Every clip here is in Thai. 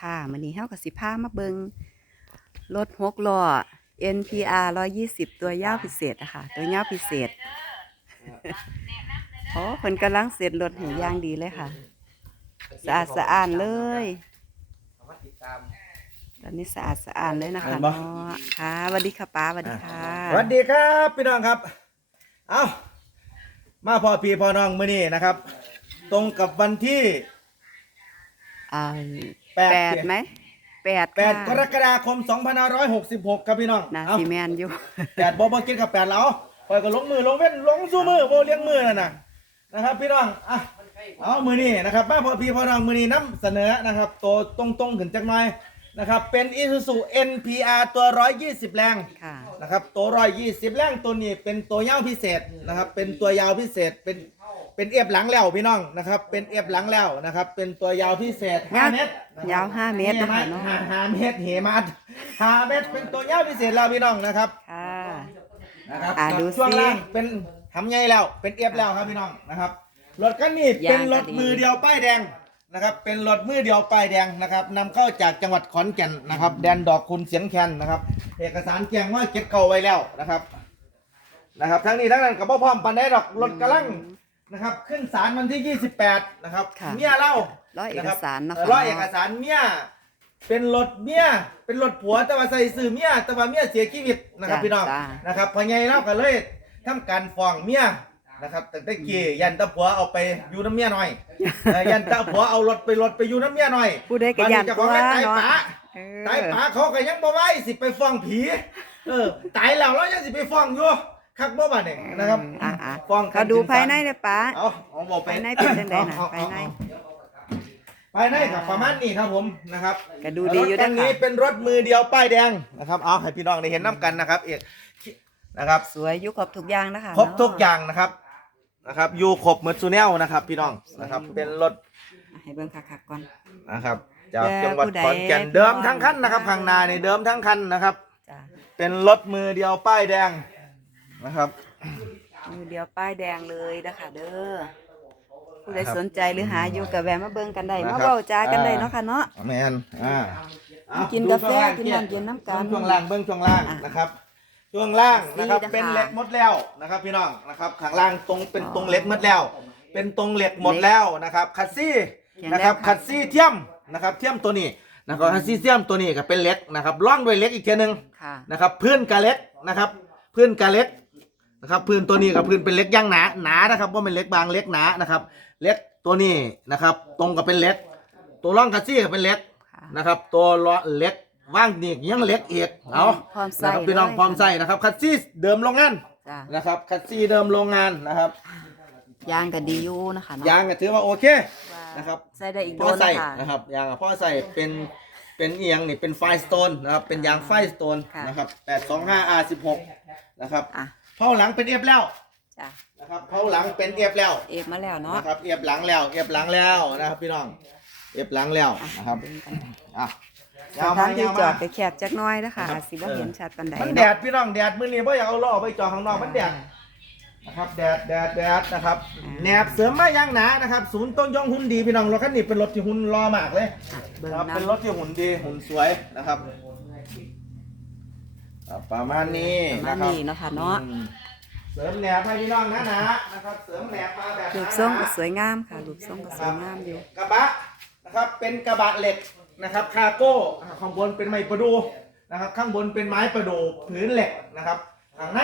ค่ะมื้อนี้เฮาก็สิพามาเบิงรถหกล้อ NPR 120ตัวยาวพิเศษอะค่ะ ตัวยาวพิเศษโอ้เพิ่นกำลังเสร็จรถให้อย่างดีเลยค่ะ สะอาดสะอ้านเลย ตอนนี้สะอาดสะอ้านเลยนะคะเห็นบ่เนาะค่ะสวัสดีค่ะป้าสวัสดีค่ะสวัสดีครับพี่น้องครับ เอามาพอพี่พอน้องมื้อนี้นะครับ ตรงกับวันที่อ่า แปดแปดไหมแปด8กค่ะรกฎาคม2566 ครับพี่น้องนาเอาซีแมนอยู่แปดบ่บ่กินกับแปดแล้วคอยก็ลงมือลงเว้นลงสู้มือบ่เลี้ยงมือนั่นน่ะนะครับพี่น้องอะเอามือนี้นะครับมาพอพี่พอน้องมือนี้นํเสนอนะครับตัวตรงๆขึ้นจักหน่อยนะครับเป็น Isuzu NPR ตัว 120 แรงค่ะนะครับตัวร้อยยี่สิบแรงตัวนี้เป็นตัวยาวพิเศษนะครับเป็นตัวยาวพิเศษเป็น เป็นเอฟหลังแล้วพี่น้องนะครับ เป็นเอฟหลังแล้วนะครับ เป็นตัวยาวพิเศษห้ายาวเมตรนะครับยาวห้าเมตรนะคะเนาะห้าห้าเมตรเหมาดห้าเมตรเป็นตัวยาวพิเศษแล้วพี่น้องนะครับค่ะ นะครับอะดูสิช่วงล่างเป็นทำไงแล้ว เป็นเอฟแล้วครับพี่น้องนะครับรถคันนี้เป็นยางก็รถดีมือเดียวป้ายแดงนะครับ เป็นรถมือเดียวป้ายแดงนะครับนำเข้าจากจังหวัดขอนแก่นนะครับ แดนดอกคุณเสียงแคนนะครับ เอกสารแจ้งว่าเก็บเก่าไว้แล้วนะครับ นะครับทั้งนี้ทั้งนั้นกับพ่อพร้อมปันได้ดอกรถกระลัง นะครับ ขึ้นศาลวันที่ 28 นะครับค่ะ เมียเล่าร้อยเอกสารเนาะเออค่ะร้อยเอกสารเมียเป็นรถเมียเป็นรถผัวแต่ว่าใส่สื่อเมียแต่ว่าเมียเสียชีวิตนะครับพี่น้องนะครับพอไงเล่าก็เลยทำการฟ้องเมียนะครับแต่ตะกี้ยันตะผัวเอาไปอยู่น้ำเมียหน่อยเออยันตะผัวเอารถไปรถไปอยู่น้ำเมียหน่อยผู้ใดก็บัดยานเจ้าขตัองวได้ตายเนาะป๋า เออตายป๋าเขาก็ยังบ่ไหวสิไปฟ้องผี เออ ตายแล้วเรายังสิไปฟ้องอยู่ คักบ่บัดนี่นะครับอะอะฟ้องกัเขาดูภายในเลยป้าเอาเอาบอกไปภายในเป็นจังใดน่ะเอาเอาภายในเอาภายในกับประมาณนี้ครับผมนะครับก็ดูดีอยู่รถคันนะคะนี้เป็นรถมือเดียวป้ายแดงนะครับเอาให้พี่น้องได้เห็นน้ำกันนะครับ เอกนะครับ สวยอยู่ครบทุกอย่างนะคะครบเนาะทุกอย่างนะครับนะครับอยู่ครบเหมือนซูเนลนะครับ พี่น้องนะครับ เป็นรถให้เบิ่งคักๆก่อนนะครับจากแต่จังหวัดผู้ใดขอนแก่นเดิมทั้งคันนะครับข้างหน้าในเดิมทั้งคันนะครับจ้ะเป็นรถมือเดียวป้ายแดง นะครับ มือเดียวป้ายแดงเลยนะคะเด้อผู้ใดครับสนใจหรือหาอยู่กับแวะมาเบิ่งกันได้นะมาครับเว้าจากันได้อ่าเนาะค่ะเนาะแมนอ่ามากินดูกาแฟช่วงล่งกินน้ำเย็นน้ำกัน เบิ้งช่วงล่างเบิ้งช่วงล่างอะนะครับช่วงล่างนะครับสีนะคะ เป็นเหล็กหมดแล้วนะครับ พี่น้องนะครับข้างล่างตรงเป็นตรงเหล็กหมดแล้ว เป็นตรงเหล็กหมดแล้วนะครับคัสซี่แข็งแรงนะครับค่ะคัสซี่เทียมนะครับเทียมตัวนี้นะครับคัสซี่เทียมตัวนี้ก็เป็นเหล็กนะครับร่องด้วยเหล็กอีกเทียหนึง ค่ะ นะครับพื้นกาเล็กนะครับพื้นกาเล็ก นะครับพื้นตัวนี้กับพื้นเป็นเล็กย่างหนาหนานะครับว่าเป็นเล็กบางเล็กหนานะครับ เล็กตัวนี้นะครับ ตรงกับเป็นเล็ก ตัวร่องคัสซี่กับเป็นเล็กค่ะนะครับ ตัวล้อเล็กว่างนี่ยังเล็กอีกเอาพร้อมใส่นะครับพี่น้องเลยพร้อมใส่นะครับคัสซี่เดิมโรงงานจ้ะนะครับคัสซี่เดิมโรงงานนะครับยางก็ดีอยู่นะคะเนาะยางก็ถือว่าโอเคว่านะครับ ใส่ได้อีกโดพ่อนใส่นะคะ นะครับยางอะพ่อใส่เป็นเป็นเอียงนี่เป็นไฟสโตนนะครับเป็นยางไฟสโตนค่ะ นะครับ825 R16 นะครับ อะ เผาหลังเป็นเอฟแล้วจ้ะนะครับเผาหลังเป็นเอฟแล้วเอฟมาแล้วเนาะนะครับเอฟหลังแล้วเอฟหลังแล้วนะครับพี่น้องเอฟหลังแล้วอะนะครับเบิ่งกันอะสถานที่ยาวจมาอดไปแคบจักหน้อยนะคะครับสิบ่เห็นชัดปานใดมันแดเนาะดพี่น้องแดดมื้อนี้บ่อยากเอาล้อไปจอดข้างนอกมันแดดนะครับแดดแดดแดดนะครับแหนบเสริมมาอย่างหนานะครับศูนย์ต้นย่องหุ่นดีพี่น้องรถคันนี้เป็นรถที่หุ่นรอมากเลยอะเบิ่งครับนะเป็นรถที่หุ่นดีหุ่นสวยนะครับ อะประมาณนี้มานะครับนี่เนาะค่ะเนาะอืมเสริมแหนบให้พี่น้องนะนะนะครับเสริมแหนบมาแบบรูปทรงก็สวยงามค่ะรูปทรงก็สวยงามอยู่ กระบะนะครับเป็นกระบะเหล็กนะครับคาร์โก้อ่าข้างบนเป็นไม้ประดูนะครับ ข้างบนเป็นไม้ประดูพื้นเหล็กนะครับข้างใน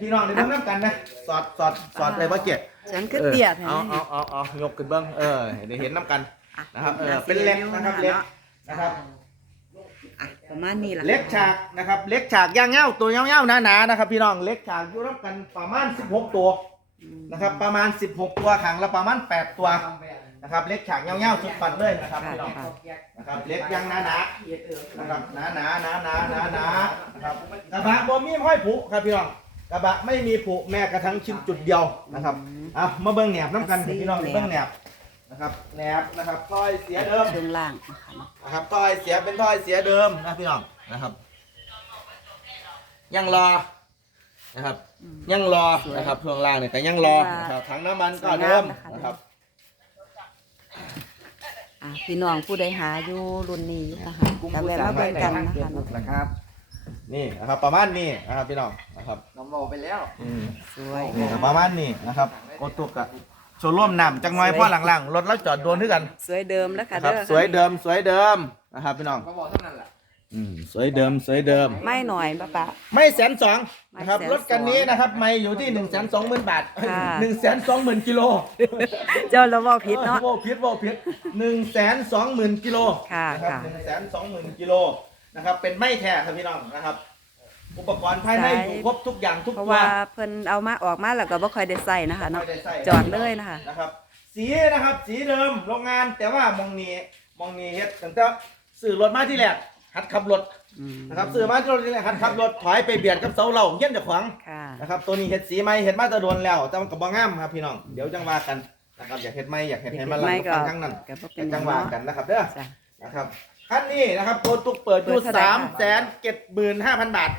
พี่น้องในเบื้องน้ำกันนะสอดสอดสอดเลยว่าเกียรติ ฉันคือเตี้ยแท้ เอาเอาเอาเอายกขึ้นเบื้องเออเดี๋ยวเห็นน้ำกันนะครับเออเป็นเหล็กนะครับเหล็กนะครับอะ ประมาณนี้ล่ะเล็กฉากนะครับเล็กฉากย่างเง่าตัวเง่าๆหนาๆนะครับ พี่น้องเล็กฉากอยู่รับกันประมาณ 16 ตัวอืมนะครับประมาณ 16 ตัวขังละประมาณ 8 ตัวนะครับเล็กฉากเง่าๆสุดฟันเลยนะครับพี่น้องนะครับเล็กย่างหนาๆนะครับหนาๆหนาๆหนาๆหนาๆหนาๆนะครับกระบะบ่มีห้อยผุครับพี่น้องกระบะไม่มีผุแม้กระทั่งชิ้นจุดเดียวนะครับอะมาเบิ่งแหนบน้ำกันพี่น้องเบิ่งแหนบ นะครับแหนบนะครับถ้อยเสียเดิมเบื้องล่างนะคะเนาะนะครับถ้อยเสียเป็นถ้อยเสียเดิมนะพี่น้องนะครับ ยังรอนะครับ อืม ยังรอนะครับช่วงล่างเนี่ยแต่ยังรอนะครับถังน้ำมันก็เดิมนะครับอะอะพี่น้องผู้ใดหาอยู่รุ่นนี้อยู่นะคะก็แวะมาเบิ่งกันนะคะเนาะนะครับนี่นะครับ ประมาณนี้นะครับพี่น้องนะครับน้องบอกไปแล้ว อืมสวยนี่ครับประมาณนี้นะครับโกตุกอะ โชว์ร่วมนำจังน้อยพ่อหลังๆรถแล้วจอดโดนด้วยกันสวยเดิมแล้วค่ะนะครับ เด้อสวยเดิมสวยเดิมนะครับพี่น้องก็บอกเท่านั้นแหละอืมสวยเดิมสวยเดิม ไม่หน่อยป้าปะ ไม่แสนสองนะครับไม่แสนสองรถคันนี้นะครับไม่อยู่ที่หนึ่งแสนสองหมื่นบาทค่ะ หนึ่งแสนสองหมื่นกิโลเจ้าเราบอกผิดเนาะ โว้พิษโว้พิษหนึ่งแสนสองหมื่นกิโลค่ะนะครับค่ะ หนึ่งแสนสองหมื่นกิโลนะครับเป็นไม่แท้ครับพี่น้องนะครับ อุปกรณ์ภายในใช่อยู่ครบทุกอย่างทุกเพราะตัวว่าเพิ่นเอามาออกมาแล้วก็บ่ค่อยได้ใส่นะคะเนาะไม่ได้ใส่จอดเลยนะคะ นะครับ สีนะครับ สีเดิมโรงงานแต่ว่ามองนี้มองนี้เฮ็ดตั้งแต่สื่อรถมาที่แรกหัดขับรถอืมนะครับสื่อมาที่รถที่แรกหัดขับรถถอยไปเบียดกับเสาเหล่าเงี้ยนจะขวาง ค่ะ นะครับตัวนี้เฮ็ดสีไหมเฮ็ดมาแตะโดนแล้วแต่มันก็บ่งามครับพี่น้องเดี๋ยวจังว่ากันนะครับอยากเฮ็ดไหมอยากเฮ็ดให้มันไม่ลังก็ฟังทั้งนั้นก็บ่เป็เดี๋ยนวจังว่ากันนะครับเด้อจ้ะ นะครับคันนี้นะครับตัวตุกเปิดอเปิยู่ดเท่าไหร่สามคะแสนเจ็ดหมื่นห้าพันบาท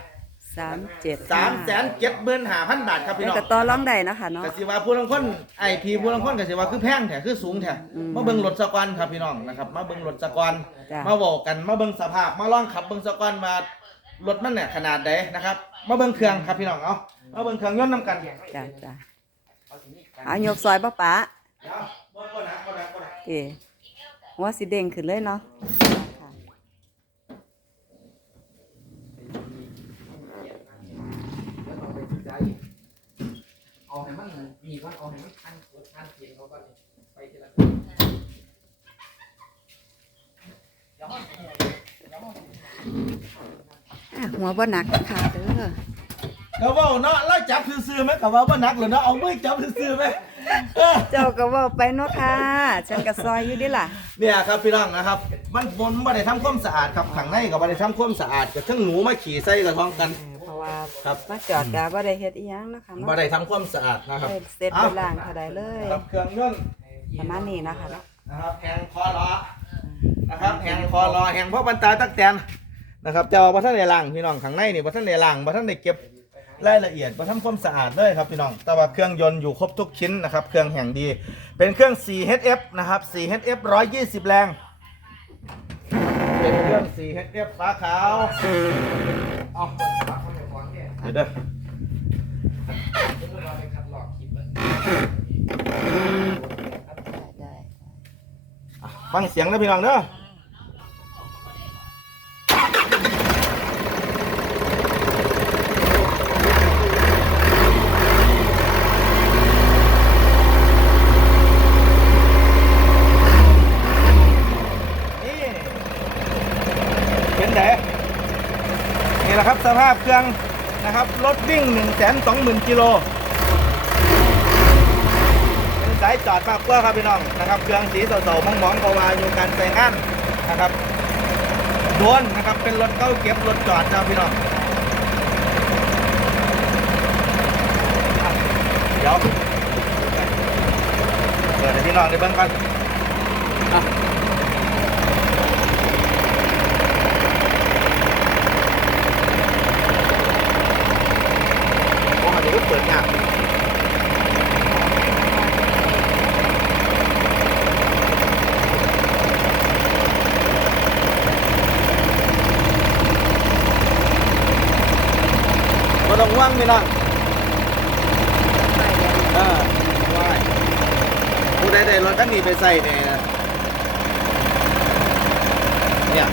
สามเจ็ดสามแสนเจ็ดหมื่นห้าพันบาทครับพี่แล้วน้อง ก็ต่อรองได้เนาะค่ะเนาะ กสิว่าผู้ลางคนไอพีผู้ลางคนกสิว่าคือแพงแท้คือสูงแท้อืมมาเบิ่งรถสะกอนครับพี่น้องนะครับมาเบิ่งรถสะกอนจ้ะ มาบอกกันมาเบิ่งสภาพมาลองขับเบิ่งสะกอนมารถมันเนี่ยขนาดใดนะครับมาเบิ่งเครื่องครับพี่น้องเอามาเบิ่งเครื่องยนต์นํกันจ้ะจ้ะเอายกซอยป้าปะเดี๋ยวบ่บ่นะบ่นะบ่นะเอ๋หัวสีเด้งขึ้นเลยเนาะค่ะ แล้วเราไปใจเอาให้มันมีก่อนเอาให้มันทันกดทันเพียงเขาก่อนไปทีละคนเดี๋ยวมันเดี๋ยวมัน อะ หัวบ่หนักค่ะเด้อก็เว้าเนาะแล้วจับซื่อๆไหมก็ว่าบ่หนักหรอเนาะเอามือจับซื่อๆไหมเออเจ้าก็เว่าไปเนาะค่ะฉันก็ซอยอยู่เดิล่ะเนี่ยครับพี่น้องนะครับ มันบนไม่ได้ทำความสะอาดครับข้างในก็ไม่ได้ทำความสะอาดกับทั้งหนูมาขี่ใส่กระท้องกันเพราะว่าครับมาจอดกะบ่ได้เฮ็ดอีหยังเนาะค่ะไม่เนาะได้ทำความสะอาดนะครับเฮ็ดเสร็จไปล้างเท่าใดเลยครับเครื่องยนต์ประมาณนี้นะคะเนาะนะครับแหงคอล้อนะครับแหงคอล้อแหงเพราะบรรตาตักแตน นะครับเจ้าบัท่านในล่างพี่น้องข้างในนี่บัท่านในล่างบัท่านในเก็บรายละเอียดบัท่านความสะอาดเลยครับพี่น้อง แต่ว่าเครื่องยนต์อยู่ครบทุกชิ้นนะครับ เครื่องแห่งดี เป็นเครื่อง 4HF นะครับ 4HF 120 แรง เป็นเครื่อง 4HF ฟ้าขาวเอาเขาไปฟังเนี่ยเดี๋ยวเด้อเดี๋ยวเดหลอกคลิปมันได้ฟังเสียงนะพี่น้องเด้อนี่ เป็นไงนี่แหละครับสภาพเครื่องนะครับรถวิ่ง1 2 0 0 0 0กิโลเป็นสายจอดมากกว่าครับพี่น้องนะครับเครื่องสีเสาๆมองๆเพราะว่าอยู่การใส่งานนะครับโดนนะครับเป็นรถเข้าเก็บรถจอดนะครับพี่น้องเดี๋ยวเปิดให้พี่น้องได้เบิ่งก่อนอะโอ้อาจจะเปิดยาก ก็ ต้องว่างพี่น้องเออว่ายผู้ใดได้รถคันนี้ไปใส่เนี่ยเนี่ย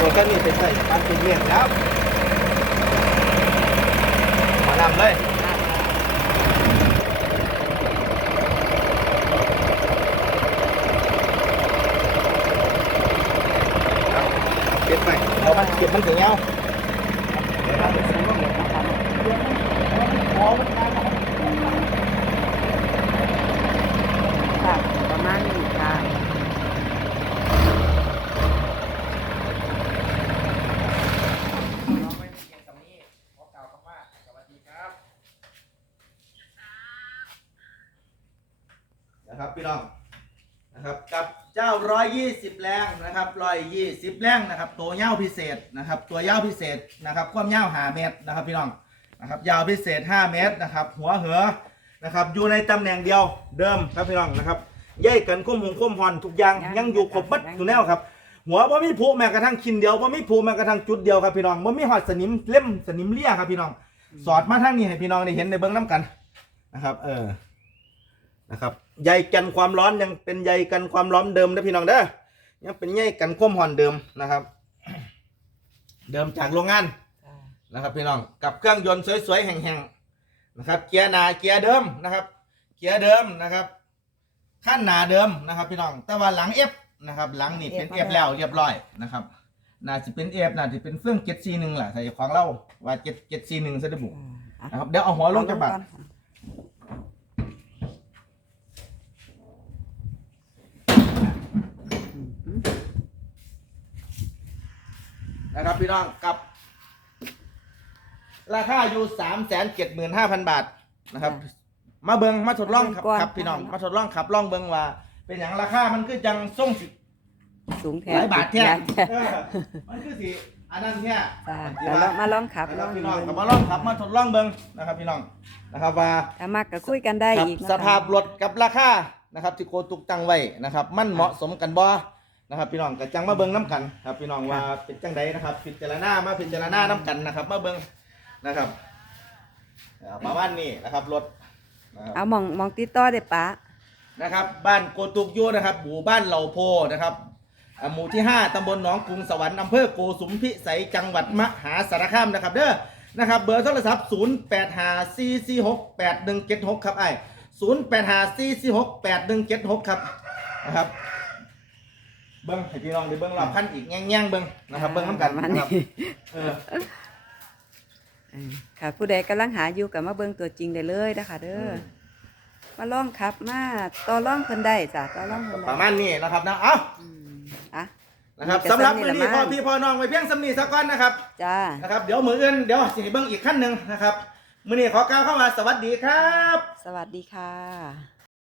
รถคันนี้ไปใส่การเป็นเลี้ยงแล้วมานำเลยเก็บไปเอามันเก็บมันถึงเงา ค่ะประมาณนี้ค่ะ เราไม่เพียงตรงนี้ขอกล่าวคำว่าสวัสดีครับ นะครับพี่น้องนะครับกับเจ้า120แรงนะครับ120แรงนะครับตัวเย้าพิเศษนะครับ ตัวเย้าพิเศษนะครับความยาว5เมตรนะครับพี่น้องนะครับยาวพิเศษ 5 เมตรนะครับ หัวเหอนะครับอยู่ในตำแหน่งเดียวเดิมครับพี่น้องนะครับย่ายกันคุ้มหงคุ้มหอนทุกอย่างยังยังอยู่ครบบัดยังอยู่แนวครับ หัวบ่มีผูแม้กระทั่งคินเดียวบ่มีผูแม้กระทั่งจุดเดียวครับพี่น้องบ่มีหอดสนิมเล่มสนิมเลี่ยครับพี่น้อง สอดมาทางนี้ให้พี่น้องได้เห็นในเบื้องน้ำกันนะครับ เออนะครับ ใยกันความร้อนยังเป็นใยกันความร้อนเดิมนะพี่น้องเด้อยังเป็นใยกันความห่อนเดิมนะครับ เดิมจากโรงงานนะครับพี่น้องกับเครื่องยนต์สวยๆแห่งๆนะครับ เกียร์หนาเกียร์เดิมนะครับ เกียร์เดิมนะครับขั้นหนาเดิมนะครับ พี่น้อง แต่ว่าหลังเอฟนะครับ หลังนี่เป็นเอฟแล้วเรียบร้อยนะครับน่าจะเป็นเอฟน่าจะเป็นเครื่องเจ็ดซีหนึ่งแหละใส่ของเราว่าเจ็ดเจ็ดซีหนึ่งซะด้วยบุอะนะครับเดี๋ยวเอาหัวลงจากบัต นะครับพี่น้องกับ ราคาอยู่สามแสนเจ็ดหมื่นห้าพันบาทนะครับ มาเบิงมาทดลองครับเบิ่งก่อนครับพี่น้องค่ะมาทดลองขับลองเบิงว่า เป็นอย่างราคามันคือจังส่งสิสูงแท้หลายบาทแท้หลายแท้เออมันคือสิอันนั้นเนี่ยจ้าสิแต่ว่าลองมาลองขับนะครับพี่ลน้ององกับเบิ่มางลองขับมาทดลองเบิงนะครับพี่น้องนะครับว่าถ้ามักก็คุยกันได้ครับอีกนะคะ สภาพรถกับราคานะครับที่โกตุกตั้งไว้นะครับ มันเหมาะสมกันบ่ นะครับพี่น้องกะจังมาเบิ่งน้กันครับพี่น้องว่าเป็นจังใดนะครับพิจารณามาพิจารณาน้กันนะครับมาเบิ่งนะครับเอ่อประมาณนี้นะครับรถนะครับ เอามองมองติดต่อได้ปะนะครับบ้านโกตุกอยู่นะครับหมู่บ้านเหล่าโพนะครับอ่าหมู่ที่ 5ตำบลหนองกรุงสวรรค์อำเภอโกสุมพิสัยจังหวัดมหาสารคามนะครับเด้อนะครับเบอร์โทรศัพท์ 0 8 5 4 4 6 8 1 7 6 ครับไอ้0 8 5 4 4 6 8 1 7 6 ครับนะครับ เบิ้งให้พี่น้องได้เบิ้งรอบคันอีกแง่งๆเบิ้งนะครับ เบิ้งน้ำกันประมาณนะครับนี้เออเออค่ะ ผู้ใดกำลังหาอยู่กับมาเบิ่งตัวจริงได้เลยนะคะเด้ออมาลองขับมาต่อรองเพิ่นได้จ้ะต่อรองเพิ่นปได้ระมาณนี้นะครับนะเอ้าอืมอะ นะครับมีแต่สำหรับซ้ำนี่มือละนี้มั้งพ่อพี่พ่อน้องไว้เพียงสำนีสักก้อนนะครับจ้านะครับเดี๋ยวมืออื่นเดี๋ยวสิให้เบิ้งอีกขั้นหนึ่งนะครับมือนี้ขอกล่าวเข้ามาสวัสดีครับ สวัสดีค่ะ